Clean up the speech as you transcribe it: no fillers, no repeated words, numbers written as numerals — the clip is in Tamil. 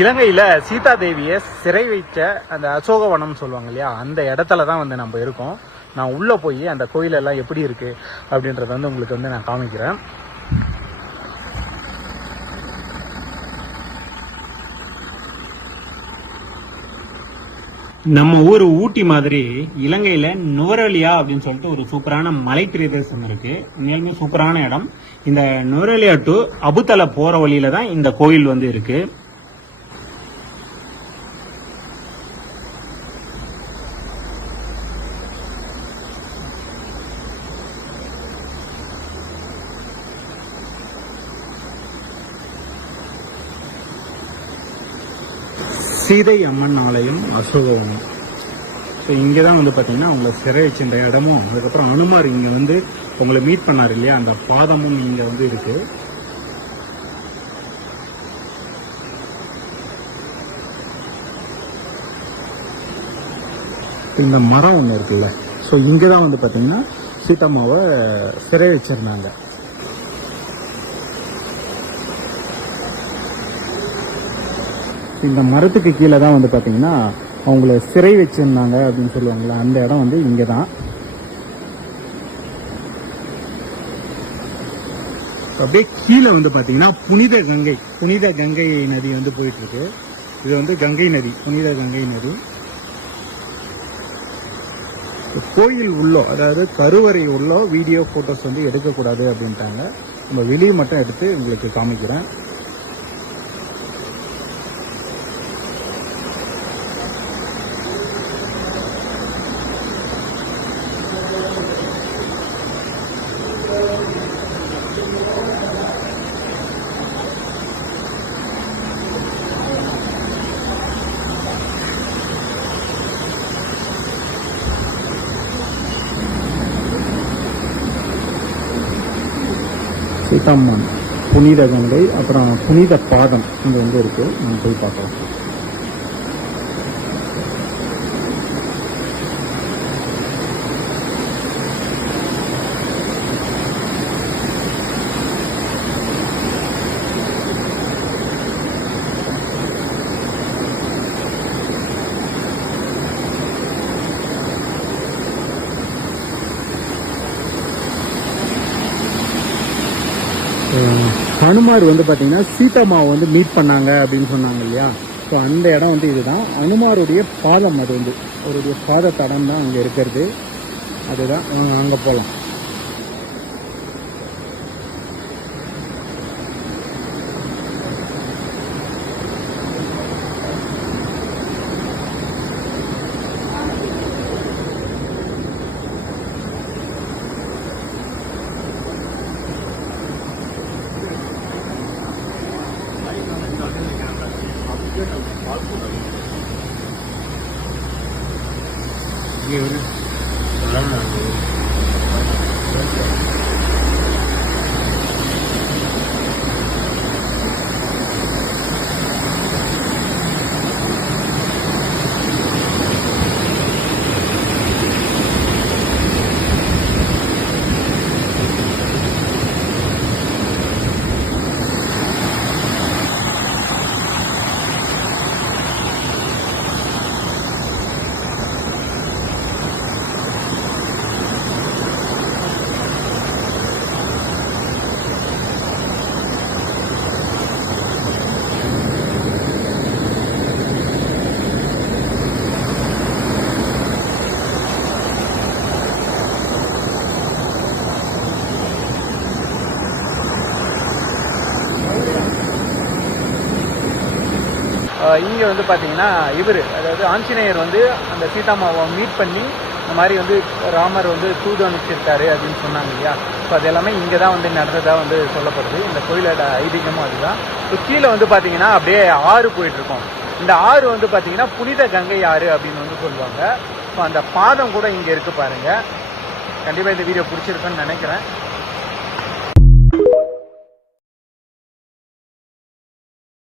இலங்கையில சீதா தேவியை சிறை வைச்ச அந்த அசோகவனம் சொல்லுவாங்க இல்லையா, அந்த இடத்துல தான் வந்து நம்ம இருக்கோம். நான் உள்ள போய் அந்த கோயிலெல்லாம் எப்படி இருக்கு அப்படின்றத வந்து உங்களுக்கு வந்து நான் காமிக்கிறேன். நம்ம ஊர் ஊட்டி மாதிரி இலங்கையில நுவரெலியா அப்படின்னு சொல்லிட்டு ஒரு சூப்பரான மலை பிரதேசம் இருக்கு. உண்மையாலுமே சூப்பரான இடம். இந்த நுவரெலியா டு அபுத்தலை போற வழியில தான் இந்த கோயில் வந்து இருக்கு. சீதை அம்மன் ஆலயம் அசோகவனம். ஸோ இங்கே தான் வந்து பார்த்தீங்கன்னா அவங்கள சிறை வச்சிருந்த இடமும், அதுக்கப்புறம் அனுமார் இங்கே வந்து உங்களை மீட் பண்ணார் இல்லையா, அந்த பாதமும் இங்கே வந்து இருக்கு. இந்த மரம் ஒன்று இருக்குல்ல, ஸோ இங்கே தான் வந்து பார்த்தீங்கன்னா சீதம்மாவை சிறை வச்சிருந்தாங்க. இந்த மரத்துக்கு கீழே தான் வந்து பார்த்தீங்கன்னா அவங்கள சிறை வச்சிருந்தாங்க அப்படின்னு சொல்லுவாங்களே, அந்த இடம் வந்து இங்கே தான். அப்படியே கீழே வந்து பார்த்தீங்கன்னா புனித கங்கை நதி வந்து போயிட்டு இருக்கு. இது வந்து கங்கை நதி, புனித கங்கை நதி. கோயில் உள்ளோ, அதாவது கருவறை உள்ளோ வீடியோ ஃபோட்டோஸ் வந்து எடுக்கக்கூடாது அப்படின்ட்டாங்க. நம்ம வெளியே மட்டும் எடுத்து உங்களுக்கு காமிக்கிறேன். சீதாம்மன் புனித கங்கை, அப்புறம் புனித பாதம் இங்கே வந்து இருக்கு. நம்ம போய் பார்க்கலாம். ஹனுமார் வந்து பார்த்தீங்கன்னா சீதாமாவை வந்து மீட் பண்ணாங்க அப்படின்னு சொன்னாங்க இல்லையா, ஸோ அந்த இடம் வந்து இதுதான். ஹனுமாருடைய பாதம், அது வந்து அவருடைய பாத தடம் தான் அங்கே இருக்கிறது. அதுதான் அங்கே போகலாம். இங்கே வந்து பார்த்தீங்கன்னா இவர், அதாவது ஆஞ்சநேயர் வந்து அந்த சீதாமாவை மீட் பண்ணி இந்த மாதிரி வந்து ராமர் வந்து தூது அனுப்பிச்சிருக்காரு அப்படின்னு சொன்னாங்க இல்லையா. ஸோ அது எல்லாமே இங்கே தான் வந்து நடந்ததாக வந்து சொல்லப்படுது. இந்த கோயிலோட ஐதீகமும் அதுதான். ஸோ கீழே வந்து பார்த்தீங்கன்னா அப்படியே ஆறு போயிட்டுருக்கோம். இந்த ஆறு வந்து பார்த்தீங்கன்னா புனித கங்கை ஆறு அப்படின்னு வந்து சொல்லுவாங்க. ஸோ அந்த பாதம் கூட இங்கே இருக்குது பாருங்கள். கண்டிப்பாக இந்த வீடியோ பிடிச்சிருக்குன்னு நினைக்கிறேன்.